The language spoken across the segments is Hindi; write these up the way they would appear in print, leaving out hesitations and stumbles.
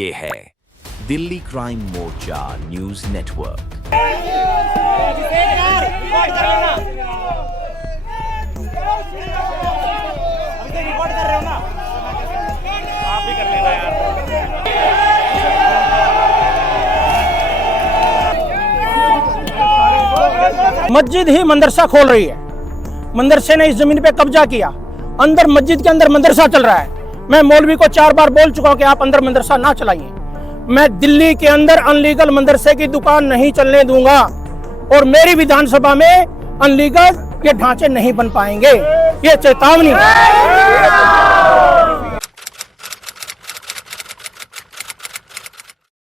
ये है दिल्ली क्राइम मोर्चा न्यूज नेटवर्क। मस्जिद ही मदरसा खोल रही है। मदरसे ने इस जमीन पे कब्जा किया। अंदर मस्जिद के अंदर मदरसा चल रहा है। मैं मौलवी को 4 बार बोल चुका हूं कि आप अंदर मदरसा ना चलाइए। मैं दिल्ली के अंदर अनलीगल मदरसे की दुकान नहीं चलने दूंगा और मेरी विधानसभा में अनलीगल ये ढांचे नहीं बन पाएंगे। ये चेतावनी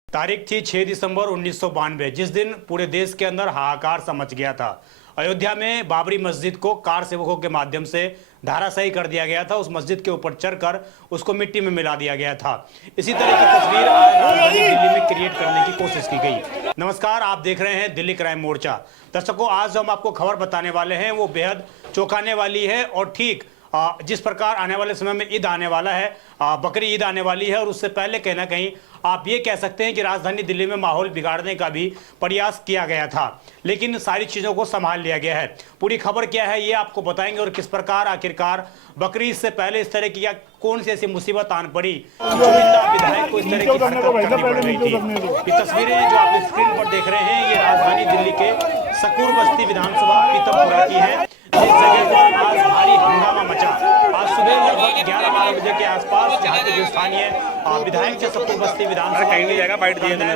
तारीख थी 6 दिसंबर 1992, जिस दिन पूरे देश के अंदर हाहाकार सा मच गया था। अयोध्या में बाबरी मस्जिद को कार सेवकों के माध्यम से धाराशायी कर दिया गया था। उस मस्जिद के ऊपर चढ़कर उसको मिट्टी में मिला दिया गया था। इसी तरह की तस्वीर आज राजधानी दिल्ली में क्रिएट करने की कोशिश की गई। नमस्कार, आप देख रहे हैं दिल्ली क्राइम मोर्चा। दर्शकों, आज हम आपको खबर बताने वाले हैं वो बेहद चौंकाने वाली है और ठीक जिस प्रकार आने वाले समय में ईद आने वाला है, बकरी ईद आने वाली है और उससे पहले कहीं ना कहीं आप ये कह सकते हैं कि राजधानी दिल्ली में माहौल बिगाड़ने का भी प्रयास किया गया था, लेकिन सारी चीज़ों को संभाल लिया गया है। पूरी खबर क्या है ये आपको बताएंगे और किस प्रकार आखिरकार बकरी ईद से पहले इस तरह की या कौन सी ऐसी मुसीबत आन पड़ी चुनिंदा विधायक को इस तरह की हरकत करनी पड़ रही थी। ये तस्वीरें जो आप स्क्रीन पर देख रहे हैं ये राजधानी दिल्ली के सकूर बस्ती विधानसभा पीतमपुरा की है, जिस जगह पर आज भारी हंगामा मचा। आज सुबह लगभग 11-12 बजे के आसपास जहाँ के जो स्थानीय विधायक थे सकूर बस्ती विधानसभा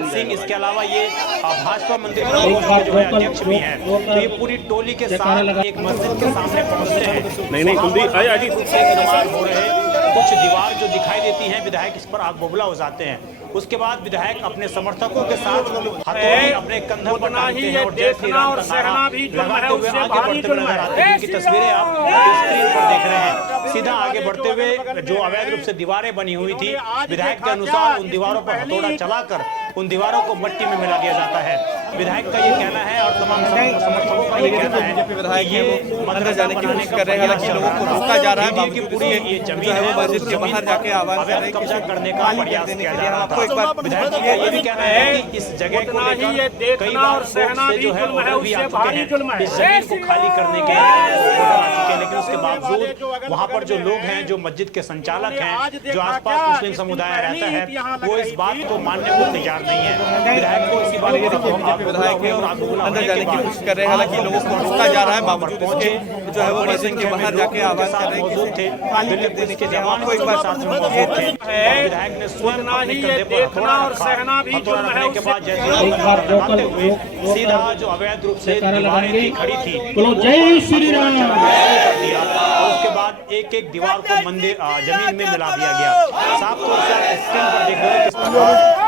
सिंह, इसके अलावा ये भाजपा मंदिर जो है अध्यक्ष भी हैं, तो ये पूरी टोली के साथ एक मस्जिद के सामने पहुंचते हैं। हो रहे हैं कुछ दीवार जो दिखाई देती हैं, विधायक इस पर आग बबूला हो जाते हैं। उसके बाद विधायक अपने समर्थकों के साथ हथौड़ी अपने कंधों पर टांगते हैं और जय श्री राम का नारा लगाते हुए आगे बढ़ते हुए नजर आते हैं। इनकी तस्वीरें आप स्क्रीन पर देख रहे हैं। सीधा आगे बढ़ते हुए जो अवैध रूप से दीवारें बनी हुई थी, विधायक के अनुसार उन दीवारों पर हथौड़ा चलाकर उन दीवारों को मट्टी में मिला दिया जाता है। विधायक का ये कहना है और तमाम समर्थकों का ये कहना है कि ये अंदर जाने की कोशिश कर रहे हैं, हालांकि लोगों को रोका जा रहा है कि पूरी ये जमीन है मस्जिद के बाहर जाके आवाज अवैध कब्जा करने का प्रयास किया जा रहा था। विधायक का ये भी कहना है कि इस जगह को लेकर कई बार से जो है ऑर्डर भी आ चुके हैं इस जमीन को खाली करने के ऑर्डर आ चुके हैं, लेकिन उसके बावजूद वहाँ पर जो लोग हैं, जो मस्जिद के संचालक हैं, जो आसपास मुस्लिम समुदाय रहता है, वो इस बात को मानने को तैयार नहीं है। विधायक को इसी बात अंदर जाने की कोशिश कर रहे हैं, हालांकि लोगों को रोका जा रहा है। बावजूद इसके जो है वो मस्जिद के बाहर जाके आवाज कर रहे मौजूद थे। दिल्ली पुलिस के जवान को एक बार साथ में मौजूद थे। विधायक ने स्वयं अपने कंधे पर हथौड़ा रखा। हथौड़ा रखने के बाद जैसे लगाते हुए सीधा जो अवैध रूप से दीवारें थी खड़ी थी जय श्री राम कर दिया और उसके बाद एक एक दीवार को मंदिर जमीन में मिला दिया गया। साफ तौर से आप स्क्रीन पर देख रहे हैं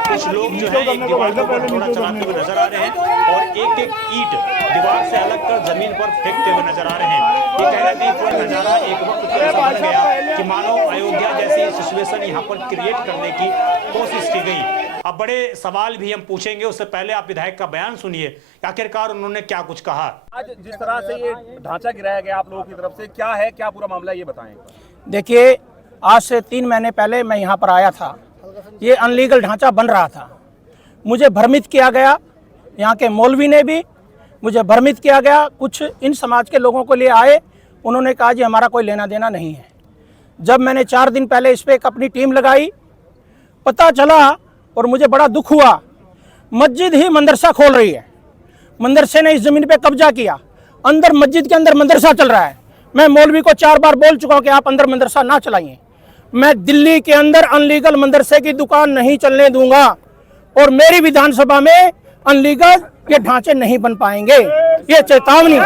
कुछ लोग जो है एक दीवार के ऊपर थोड़ा चलाते हुए नजर आ रहे हैं और एक एक ईंट दीवार से अलग कर जमीन पर फेंकते हुए नजर आ रहे हैं। ये कहना कि पूरा नजारा एक वक्त तो ऐसा बन गया कि मानो अयोध्या जैसी सिचुएशन यहाँ पर क्रिएट करने की कोशिश की गई। अब बड़े सवाल भी हम पूछेंगे, उससे पहले आप विधायक का बयान सुनिए, आखिरकार उन्होंने क्या कुछ कहा। आज जिस तरह से ये ढांचा गिराया गया आप लोगों की तरफ से, क्या है, क्या पूरा मामला ये बताएं। देखिए, आज से 3 महीने पहले मैं यहाँ पर आया था। ये अनलीगल ढांचा बन रहा था। मुझे भ्रमित किया गया, यहाँ के मौलवी ने भी मुझे भ्रमित किया गया। कुछ इन समाज के लोगों को लिए आए, उन्होंने कहा जी हमारा कोई लेना देना नहीं है। जब मैंने 4 दिन पहले इस पर एक अपनी टीम लगाई, पता चला और मुझे बड़ा दुख हुआ, मस्जिद ही मदरसा खोल रही है। मदरसे ने इस जमीन पे कब्जा किया। अंदर मस्जिद के अंदर मदरसा चल रहा है। मैं मौलवी को 4 बार बोल चुका हूं कि आप अंदर मदरसा ना चलाइए। मैं दिल्ली के अंदर अनलीगल मदरसे की दुकान नहीं चलने दूंगा और मेरी विधानसभा में अनलीगल ये ढांचे नहीं बन पाएंगे। ये चेतावनी है।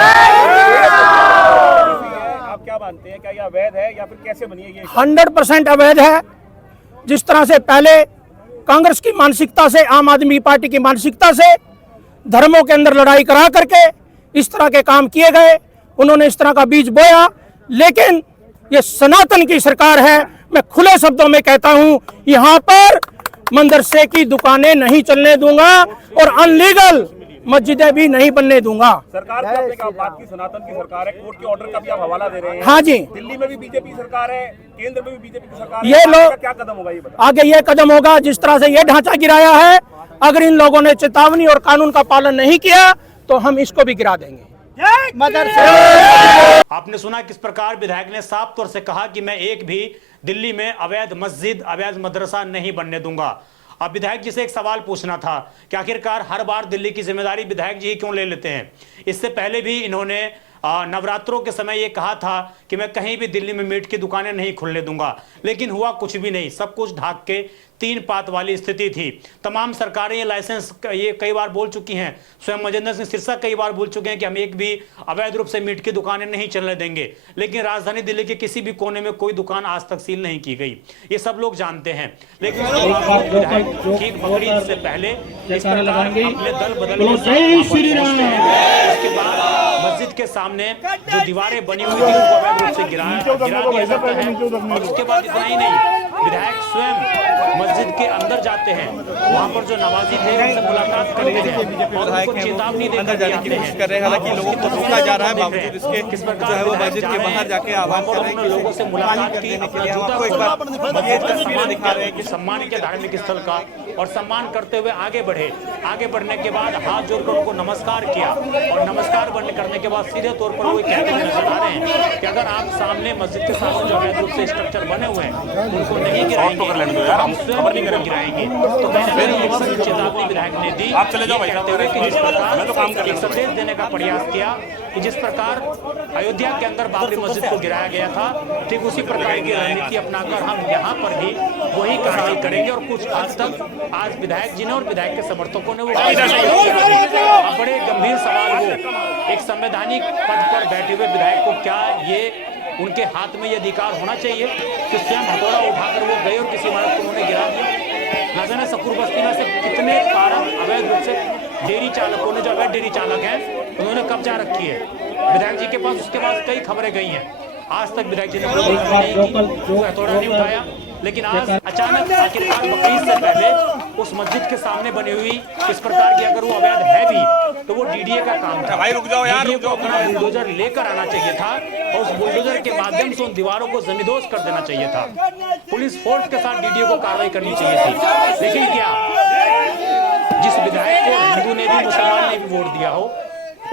आप क्या मानते हैं, क्या ये अवैध है या फिर कैसे बनी है ये? 100% अवैध है। जिस तरह से पहले कांग्रेस की मानसिकता से, आम आदमी पार्टी की मानसिकता से धर्मों के अंदर लड़ाई करा करके इस तरह के काम किए गए, उन्होंने इस तरह का बीज बोया। लेकिन ये सनातन की सरकार है। मैं खुले शब्दों में कहता हूं, यहाँ पर मदरसे की दुकानें नहीं चलने दूंगा और अनलीगल मस्जिदें भी नहीं बनने दूंगा। सरकार की आपने क्या बात की, सनातन की सरकार है, कोर्ट के ऑर्डर का भी आप हवाला दे रहे हैं। हाँ जी, दिल्ली में भी बीजेपी सरकार है, केंद्र में भी बीजेपी की सरकार है। ये लोग आगे का क्या कदम होगा ये बताओ। आगे ये कदम होगा, जिस तरह से ये ढांचा गिराया है, अगर इन लोगों ने चेतावनी और कानून का पालन नहीं किया तो हम इसको भी गिरा देंगे। आपने सुना किस प्रकार विधायक ने साफ तौर से कहा कि मैं एक भी दिल्ली में अवैध मस्जिद, अवैध मदरसा नहीं बनने दूंगा। अब विधायक जी से एक सवाल पूछना था कि आखिरकार हर बार दिल्ली की जिम्मेदारी विधायक जी क्यों ले लेते हैं। इससे पहले भी इन्होंने नवरात्रों के समय ये कहा था कि मैं कहीं भी दिल्ली में मीट की दुकानें नहीं खुलने दूंगा, लेकिन हुआ कुछ भी नहीं, सब कुछ ढाक के तीन पात वाली स्थिति थी। तमाम सरकारें ये लाइसेंस ये कई बार बोल चुकी हैं, स्वयं मजेंद्र सिंह सिरसा कई बार बोल चुके हैं कि हम एक भी अवैध रूप से मीट की दुकानें नहीं चलने देंगे, लेकिन राजधानी दिल्ली के किसी भी कोने में कोई दुकान आज तक सील नहीं की गई। ये सब लोग जानते हैं, लेकिन ठीक बकरीद से पहले इस प्रकार अपने दल बदल उसके बाद मस्जिद के सामने जो दीवारें बनी हुई थी उनको अवैध रूप से गिरा दिया जाता है। और उसके बाद इतना ही नहीं, विधायक स्वयं मस्जिद के अंदर जाते हैं, वहां पर जो नवाजी थे उनसे मुलाकात करते हैं और उनको चेतावनी अंदर जाने की कोशिश कर रहे हैं। हालांकि लोगों को रोका जा रहा है, बावजूद इसके किस जो प्रकार है वो मस्जिद के बाहर जाके आह्वान कर रहे हैं लोगों से मुलाकात की, अपना जूता मस्जिद का सम्मान दिखा रहे हैं कि सम्मान के धार्मिक स्थल का, और सम्मान करते हुए आगे बढ़े। आगे बढ़ने के बाद हाथ जोड़कर उनको नमस्कार किया और नमस्कार करने के बाद सीधे तौर पर वो कहते हुए नजर आ रहे हैं कि अगर आप सामने मस्जिद के सामने जो अवैध रूप से स्ट्रक्चर बने हुए हैं उनको नहीं गिराएंगे तो हम स्वयं उनको गिराएंगे। तो मैंने चेतावनी विधायक ने दी, कहते हुए कि जिस प्रकार एक संदेश देने का प्रयास किया कि जिस प्रकार अयोध्या के अंदर बाबरी मस्जिद को गिराया गया था, ठीक उसी प्रकार की रणनीति अपनाकर हम यहाँ पर भी वही कार्रवाई करेंगे। और कुछ हद तक आज विधायक जी ने और विधायक के समर्थकों ने वो बड़े गंभीर सवाल, वो एक संवैधानिक पद पर बैठे हुए विधायक को क्या ये उनके हाथ में ये अधिकार होना चाहिए कि स्वयं हथौड़ा उठाकर वो गए और किसी इमारत को उन्होंने गिरा दिया। न जाने सकूर बस्ती में से कितने पारक अवैध रूप से डेयरी चालकों ने, जो अवैध डेयरी चालक हैं, उन्होंने कब्जा रखी है विधायक जी के पास। उसके बाद कई खबरें गई हैं, आज तक विधायक जी ने कोई हथौड़ा नहीं उठाया। लेकिन आज अचानक आखिरकार बकरीद से पहले उस मस्जिद के सामने बनी हुई इस प्रकार की अगर वो अवैध है भी तो वो डीडीए का काम था। भाई रुक जाओ यार, को अपना बुलडोजर लेकर आना चाहिए था और उस बुलडोजर के माध्यम से उन दीवारों को जमींदोज कर देना चाहिए था। पुलिस फोर्स के साथ डीडीए को कार्रवाई करनी चाहिए थी। लेकिन क्या जिस विधायक को हिंदू ने भी मुसलमान ने भी वोट दिया हो,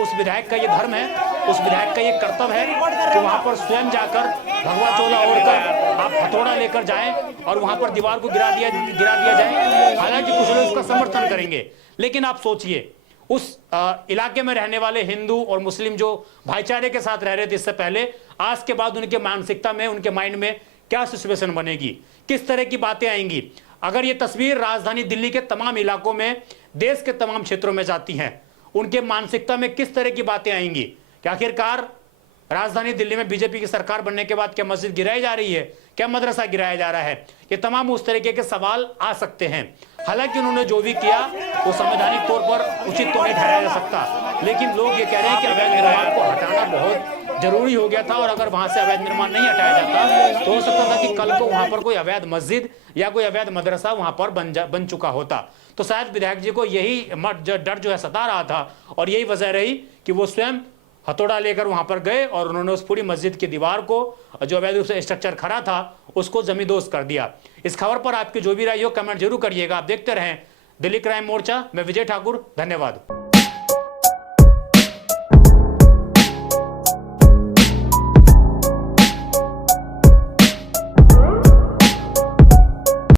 उस विधायक का ये धर्म है, उस विधायक का ये कर्तव्य है कि वहां पर स्वयं जाकर भगवा चोला ओढ़कर आप हथौड़ा लेकर जाएं और वहां पर दीवार को गिरा दिया जाए। हालांकि कुछ लोग इसका समर्थन करेंगे, लेकिन आप सोचिए उस इलाके में रहने वाले हिंदू और मुस्लिम जो भाईचारे के साथ रह रहे थे इससे पहले, आज के बाद उनके मानसिकता में, उनके माइंड में क्या सिचुएशन बनेगी, किस तरह की बातें आएंगी। अगर ये तस्वीर राजधानी दिल्ली के तमाम इलाकों में, देश के तमाम क्षेत्रों में जाती हैं, उनके मानसिकता में किस तरह की बातें आएंगी कि आखिरकार राजधानी दिल्ली में बीजेपी की सरकार बनने के बाद क्या मस्जिद गिराई जा रही है, क्या मदरसा गिराया जा रहा है, ये तमाम उस तरीके के सवाल आ सकते हैं। हालांकि उन्होंने जो भी किया वो संवैधानिक तौर पर उचित तो नहीं ठहराया जा सकता, लेकिन लोग ये कह रहे हैं कि अवैध निर्माण को हटाना बहुत जरूरी हो गया था और अगर वहां से अवैध निर्माण नहीं हटाया जाता तो हो सकता था कि कल को वहां पर कोई अवैध मस्जिद या कोई अवैध मदरसा वहां पर बन चुका होता। तो शायद विधायक जी को यही डर जो है सता रहा था और यही वजह रही कि वो स्वयं हथौड़ा लेकर वहां पर गए और उन्होंने उस पूरी मस्जिद की दीवार को, जो अवैध रूप से स्ट्रक्चर खड़ा था, उसको जमींदोज कर दिया। इस खबर पर आपकी जो भी राय हो कमेंट जरूर करिएगा। आप देखते रहें दिल्ली क्राइम मोर्चा। मैं विजय ठाकुर, धन्यवाद।